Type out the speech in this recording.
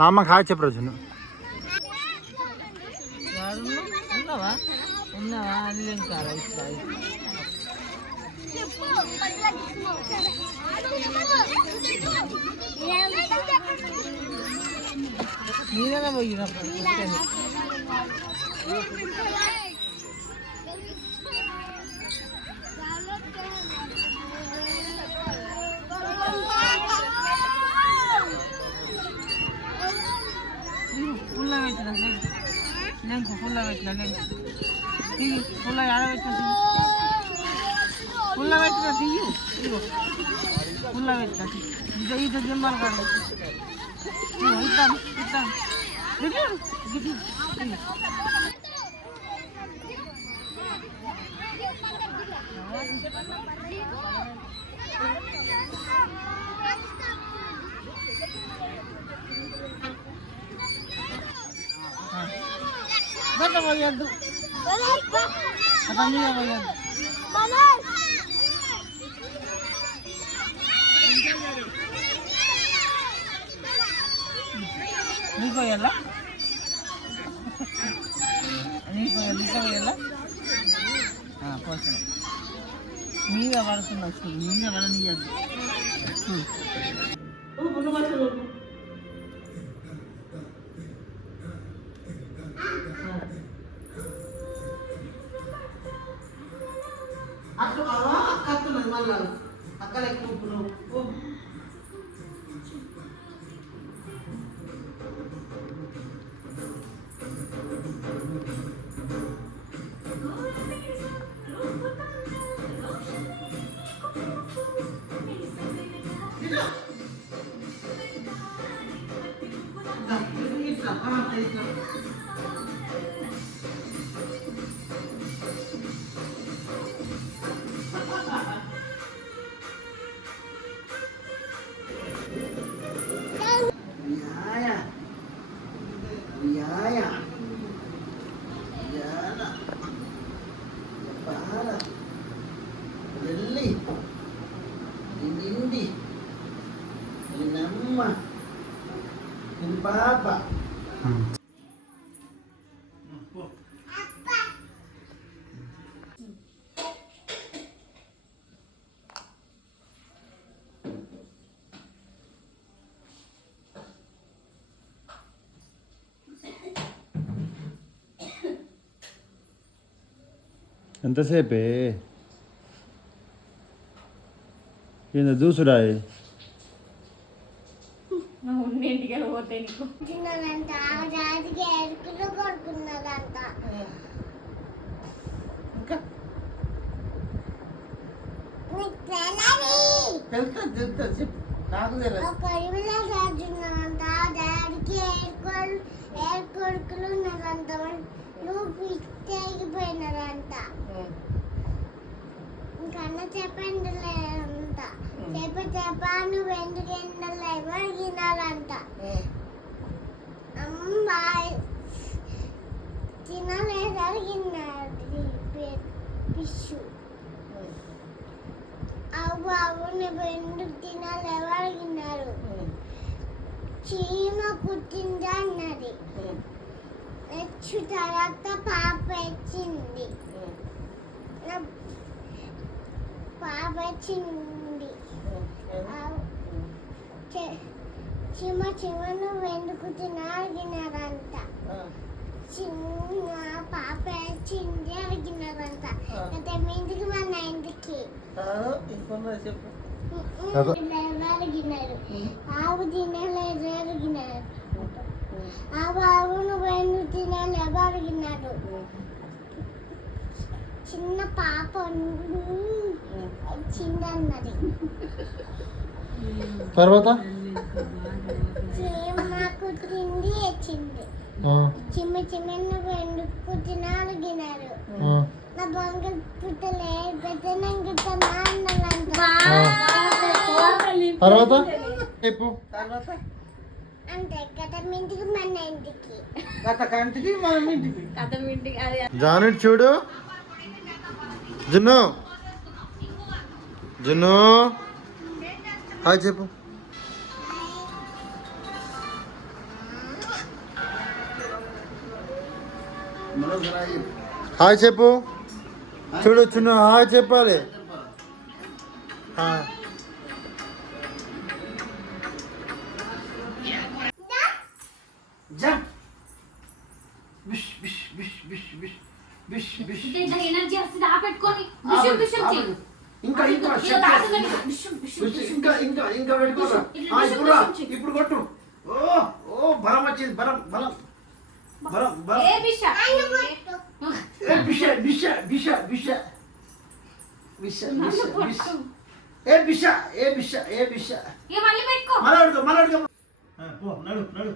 అమ్మ హాయ్ చెప్పు రోజు ఉన్నావా ఉన్నావా అది కాదు నీదనే పోయినప్పుడు ఫుల్లా పెట్టినా నేను ఫుల్లా పెట్టినా నేను దిగు ఫుల్లా ఆడబెట్టిన ఫుల్లా పెట్టిన దిగు ఇదిగో ఫుల్లా పెట్టిన ఇది జింబాలు కాదు ఇస్తాను ఇస్తాను దిగు గట్ట పోయొద్దు అట్లా మీద పోయొద్దు నీకు పోయాలా నీకు పోయాలి ఇంకా పోయాలా పోసిన మీద పడుతున్నా చూడు మీద పడనియద్దు అక్కతున్నది మళ్ళీ అక్కడ ఎక్కువ Papa. ఎంతసేపే ఏందో దూసుడాయి ఇంకన్నా చెప్పండి లేదంట చెప్ప నువ్వు ఎందుకు ఎండలేవగినారంట అమ్మాయి తినలేదరిగినాడు పిచ్చు అవ్వు అవ్వు నువ్వు ఎందుకు తినలేవగినారు చీమ కుట్టింది అన్నది నెక్స్ట్ తర్వాత పాప వచ్చింది పాప వచ్చింది చిమను ఎందుకు తినగినారంట చిన్న పాప వచ్చింది అడిగినారంట అంటే మీ ఇంటికి మన ఇంటికి అడిగినారు ఆవు తినలేదు అడిగినారు ఆవు నువ్వు ఎందుకు తినలేవు అడిగినారు చిన్న పాప వచ్చిందన్నది తర్వాత మాకు తిండి వచ్చింది చిన్న ఎందుకు తినగినారు నా బంగారు పుట్టలే పెద్దనంగుతామా తర్వాత అంటే గత ఇంటికి మన ఇంటికి గత కంటికి మనం ఇంటికి జానెట్ చూడు జున్ను జున్ను హాయ్ చెప్పు. హాయ్ చెప్పు. చూడు చున్ను హాయ్ చెప్పాలి. ఎనర్జీ వస్తుంది ఆపెట్టుకొని విషయం విషయం చెయ్యి. ఇంకా ఇంకా ఇంకా ఇంకా ఇంకా పెట్టుకోరా. ఇప్పుడు కొట్టు. ఓ ఓ బలం వచ్చింది. బలం బలం బలం బలం. ఏ బిష ఏ బిష బిష బిష బిష బిష బిష బిష ఏ బిష ఏ బిష ఏ బిష ఏ మళ్ళీ పెట్టుకో. మలడుకో మలడుకో. పో నడు నడు.